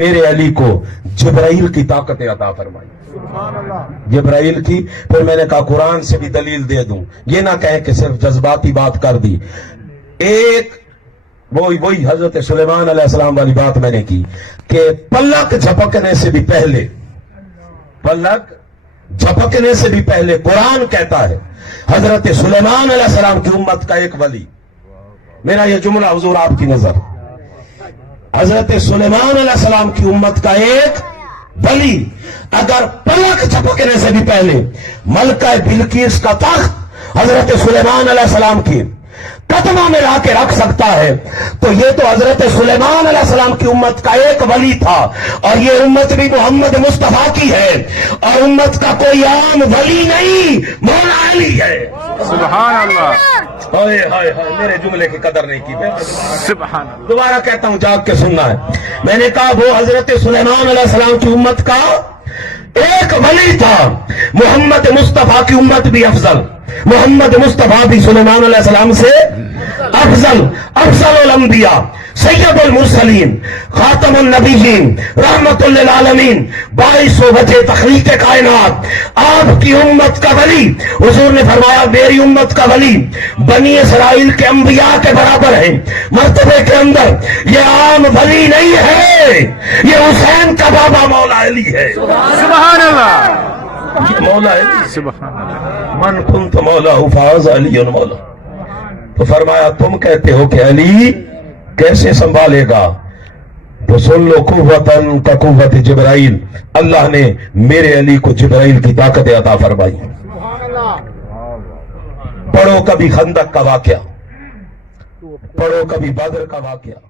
میرے علی کو جبرائیل کی طاقت عطا فرمائی، جبرائیل کی۔ پھر میں نے کہا قرآن سے بھی دلیل دے دوں، یہ نہ کہیں کہ صرف جذباتی بات کر دی۔ ایک وہی حضرت سلیمان علیہ السلام والی بات میں نے کی کہ پلک جھپکنے سے بھی پہلے، پلک جھپکنے سے بھی پہلے قرآن کہتا ہے حضرت سلیمان علیہ السلام کی امت کا ایک ولی، میرا یہ جملہ حضور آپ کی نظر، حضرت سلیمان علیہ السلام کی امت کا ایک ولی اگر پلک جھپکنے سے بھی پہلے ملکہ بلقیس کا تخت حضرت سلیمان علیہ السلام کی قدموں میں لا کے رکھ سکتا ہے، تو یہ تو حضرت سلیمان علیہ السلام کی امت کا ایک ولی تھا، اور یہ امت بھی محمد مصطفیٰ کی ہے، اور امت کا کوئی عام ولی نہیں، مولا علی ہے۔ سبحان اللہ، ہائے ہائے ہائے، میرے جملے کی قدر نہیں کی۔ سبحان اللہ، دوبارہ کہتا ہوں، جاگ کے سننا ہے۔ میں نے کہا وہ حضرت سلیمان علیہ السلام کی امت کا ایک ولی تھا، محمد مصطفیٰ کی امت بھی افضل، محمد مصطفیٰ بھی سلیمان علیہ السلام سے افضل الانبیاء، سید المرسلین، خاتم النبیین، رحمت للعالمین، 2200 وجہ تخلیق کائنات، آپ کی امت کا ولی، حضور نے فرمایا میری امت کا ولی بنی اسرائیل کے انبیاء کے برابر ہے مرتبے کے اندر، یہ عام ولی نہیں ہے، یہ حسین کا بابا مولا علی ہے۔ سبحان اللہ، مولا علی، سبحان اللہ، من کنت مولا فاز علی مولا۔ تو فرمایا تم کہتے ہو کہ علی کیسے سنبھالے گا، تو سن لو قوتاً کا قوت جبرائیل، اللہ نے میرے علی کو جبرائیل کی طاقت عطا فرمائی۔ پڑھو کبھی خندق کا واقعہ، پڑھو کبھی بدر کا واقعہ،